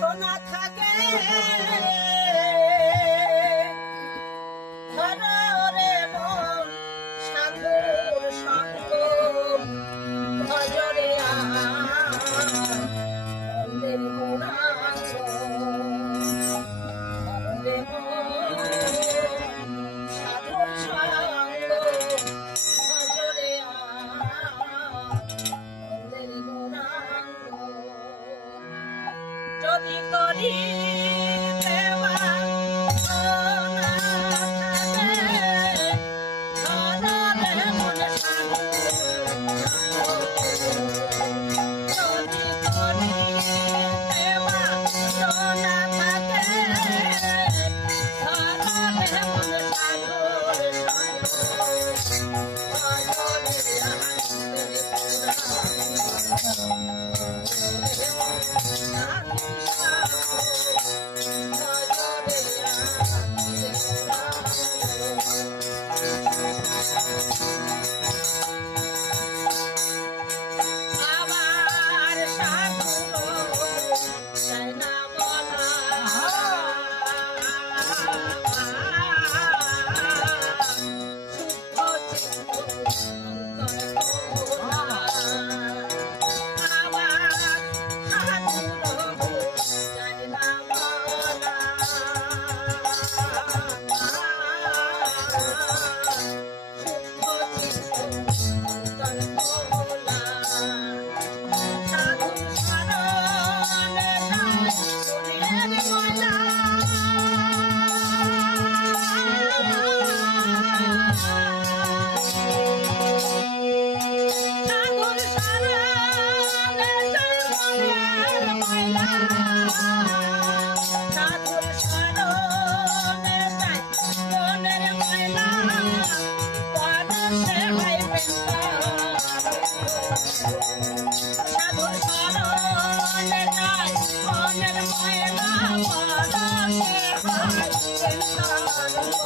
সোনা থাকে। যদি করি